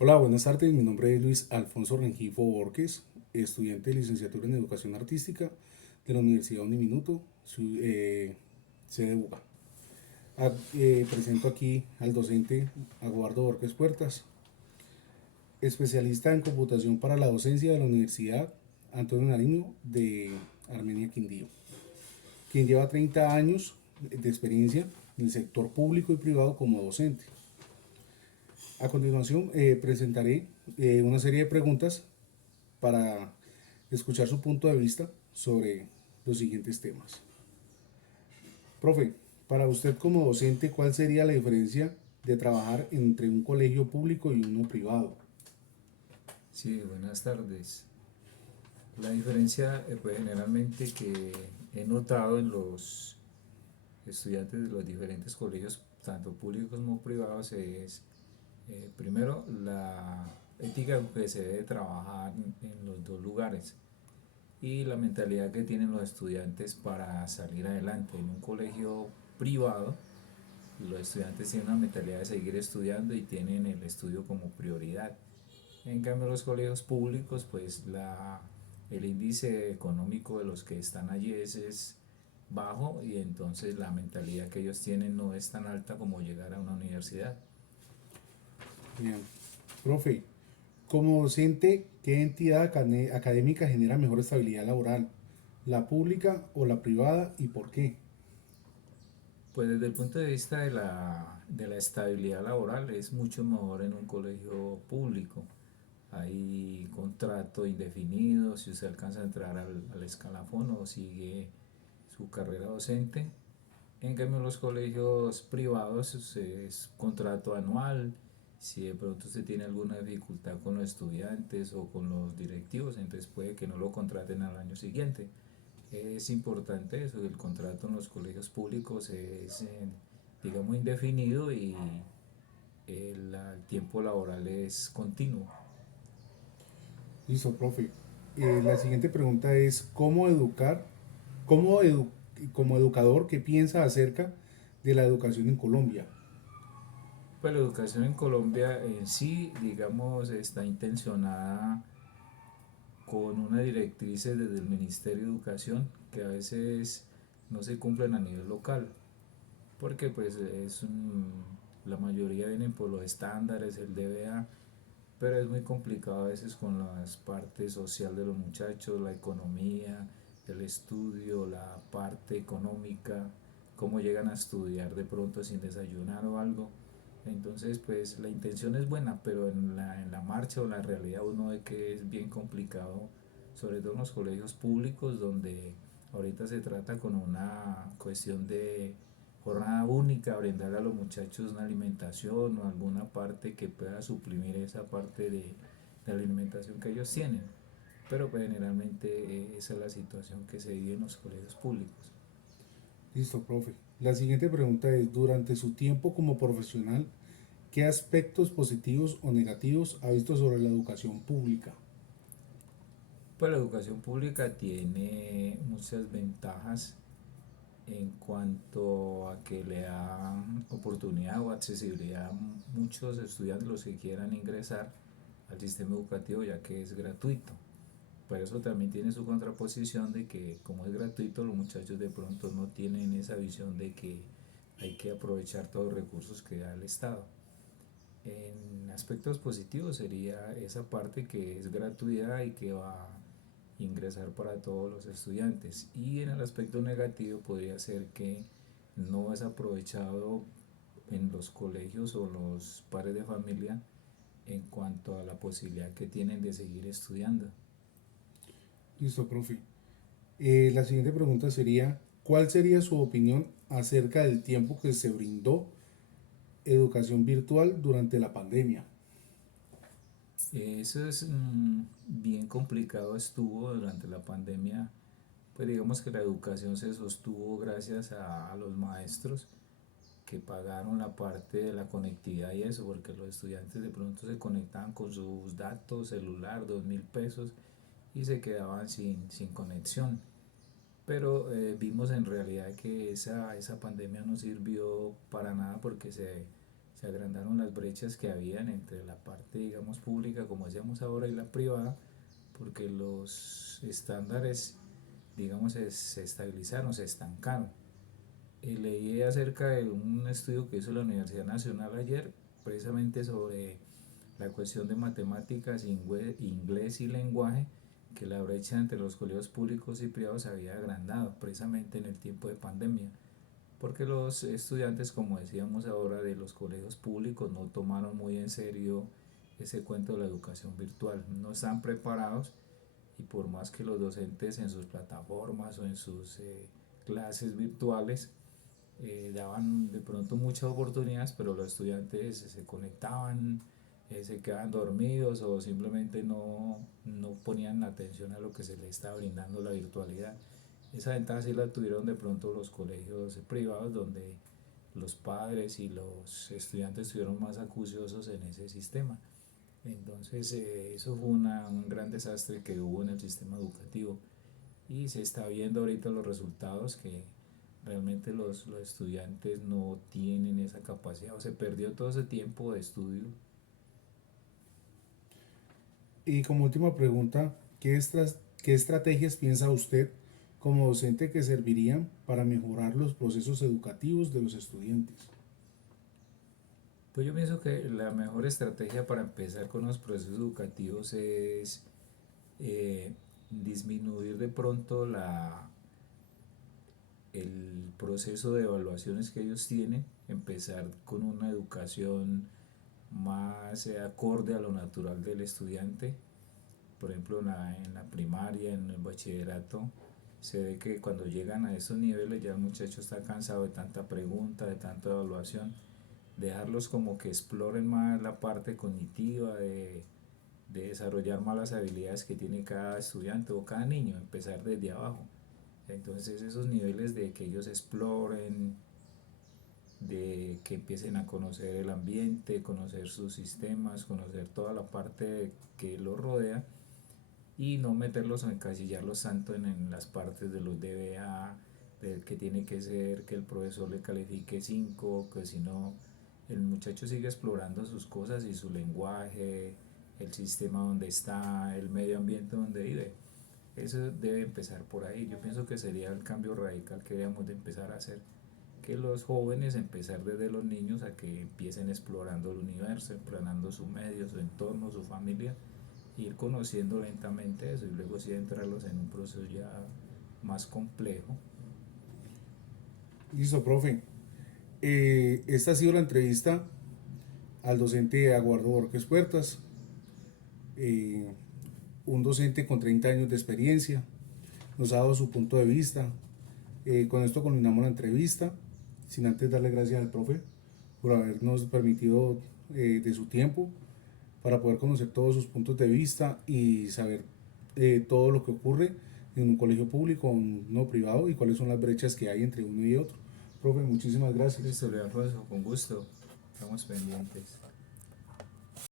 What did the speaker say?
Hola, buenas tardes. Mi nombre es Luis Alfonso Rengifo Borges, estudiante de licenciatura en Educación Artística de la Universidad Uniminuto, sede UBA. Presento aquí al docente Aguardo Borges Puertas, especialista en computación para la docencia de la Universidad Antonio Nariño de Armenia Quindío, quien lleva 30 años de experiencia en el sector público y privado como docente. A continuación, presentaré una serie de preguntas para escuchar su punto de vista sobre los siguientes temas. Profe, para usted como docente, ¿cuál sería la diferencia de trabajar entre un colegio público y uno privado? Sí, buenas tardes. La diferencia, pues generalmente que he notado en los estudiantes de los diferentes colegios, tanto públicos como privados, es primero la ética que se debe trabajar en los dos lugares y la mentalidad que tienen los estudiantes para salir adelante. En un colegio privado, los estudiantes tienen una mentalidad de seguir estudiando y tienen el estudio como prioridad. En cambio, los colegios públicos, pues el índice económico de los que están allí es bajo y entonces la mentalidad que ellos tienen no es tan alta como llegar a una universidad. Bien. Profe, como docente, ¿qué entidad académica genera mejor estabilidad laboral? ¿La pública o la privada y por qué? Pues desde el punto de vista de la estabilidad laboral es mucho mejor en un colegio público. Hay contrato indefinido, si usted alcanza a entrar al escalafón o sigue su carrera docente. En cambio, en los colegios privados es contrato anual. Si de pronto usted tiene alguna dificultad con los estudiantes o con los directivos, entonces puede que no lo contraten al año siguiente. Es importante eso, el contrato en los colegios públicos es, digamos, indefinido y el tiempo laboral es continuo. Listo, profe. La siguiente pregunta es, cómo edu- como educador, qué piensa acerca de la educación en Colombia? Pues la educación en Colombia en sí, digamos, está intencionada con unas directrices desde el Ministerio de Educación que a veces no se cumplen a nivel local, porque pues la mayoría vienen por los estándares, el DBA, pero es muy complicado a veces con las partes social de los muchachos, la economía, el estudio, la parte económica, cómo llegan a estudiar de pronto sin desayunar o algo. Entonces, pues la intención es buena, pero en la marcha o en la realidad uno ve que es bien complicado, sobre todo en los colegios públicos, donde ahorita se trata con una cuestión de jornada única, brindarle a los muchachos una alimentación o alguna parte que pueda suprimir esa parte de la alimentación que ellos tienen. Pero pues generalmente esa es la situación que se vive en los colegios públicos. Listo, profe. La siguiente pregunta es, durante su tiempo como profesional, ¿qué aspectos positivos o negativos ha visto sobre la educación pública? Pues la educación pública tiene muchas ventajas en cuanto a que le da oportunidad o accesibilidad a muchos estudiantes los que quieran ingresar al sistema educativo ya que es gratuito. Por eso también tiene su contraposición de que como es gratuito los muchachos de pronto no tienen esa visión de que hay que aprovechar todos los recursos que da el Estado. En aspectos positivos sería esa parte que es gratuidad y que va a ingresar para todos los estudiantes. Y en el aspecto negativo podría ser que no es aprovechado en los colegios o los padres de familia en cuanto a la posibilidad que tienen de seguir estudiando. Listo, profe. La siguiente pregunta sería, ¿cuál sería su opinión acerca del tiempo que se brindó educación virtual durante la pandemia? Eso es bien complicado estuvo durante la pandemia. Pues digamos que la educación se sostuvo gracias a los maestros que pagaron la parte de la conectividad y eso, porque los estudiantes de pronto se conectaban con sus datos, celular, 2.000 pesos y se quedaban sin conexión. Pero vimos en realidad que esa pandemia no sirvió para nada porque se agrandaron las brechas que habían entre la parte, digamos, pública, como decíamos ahora, y la privada, porque los estándares, digamos, se estabilizaron, se estancaron. Leí acerca de un estudio que hizo la Universidad Nacional ayer, precisamente sobre la cuestión de matemáticas, inglés y lenguaje, que la brecha entre los colegios públicos y privados se había agrandado precisamente en el tiempo de pandemia, porque los estudiantes, como decíamos ahora, de los colegios públicos no tomaron muy en serio ese cuento de la educación virtual, no están preparados, y por más que los docentes en sus plataformas o en sus clases virtuales daban de pronto muchas oportunidades, pero los estudiantes se conectaban, se quedaban dormidos o simplemente no ponían atención a lo que se les estaba brindando la virtualidad. Esa ventaja sí la tuvieron de pronto los colegios privados, donde los padres y los estudiantes estuvieron más acuciosos en ese sistema. Entonces eso fue un gran desastre que hubo en el sistema educativo, y se está viendo ahorita los resultados, que realmente los estudiantes no tienen esa capacidad, o se perdió todo ese tiempo de estudio. Y como última pregunta, ¿qué estrategias piensa usted como docente que servirían para mejorar los procesos educativos de los estudiantes? Pues yo pienso que la mejor estrategia para empezar con los procesos educativos es eh, disminuir de pronto el proceso de evaluaciones que ellos tienen, empezar con una educación más acorde a lo natural del estudiante. Por ejemplo, en la primaria, en el bachillerato, se ve que cuando llegan a esos niveles ya el muchacho está cansado de tanta pregunta, de tanta evaluación, dejarlos como que exploren más la parte cognitiva, de desarrollar más las habilidades que tiene cada estudiante o cada niño, empezar desde abajo. Entonces esos niveles de que ellos exploren, de que empiecen a conocer el ambiente, conocer sus sistemas, conocer toda la parte que los rodea, y no meterlos o encasillarlos tanto en las partes de los DBA, de que tiene que ser que el profesor le califique 5, que si no, el muchacho sigue explorando sus cosas y su lenguaje, el sistema donde está, el medio ambiente donde vive. Eso debe empezar por ahí. Yo pienso que sería el cambio radical que debemos de empezar a hacer, que los jóvenes empezar desde los niños a que empiecen explorando el universo, explorando su medio, su entorno, su familia, ir conociendo lentamente eso, y luego sí entrarlos en un proceso ya más complejo. Listo, profe. Esta ha sido la entrevista al docente Aguardo Borges Puertas, eh, un docente con 30 años de experiencia. Nos ha dado su punto de vista. Con esto culminamos la entrevista, sin antes darle gracias al profe por habernos permitido de su tiempo para poder conocer todos sus puntos de vista y saber todo lo que ocurre en un colegio público o uno privado y cuáles son las brechas que hay entre uno y otro. Profe, muchísimas gracias. Listo, Alfonso, con gusto, estamos pendientes.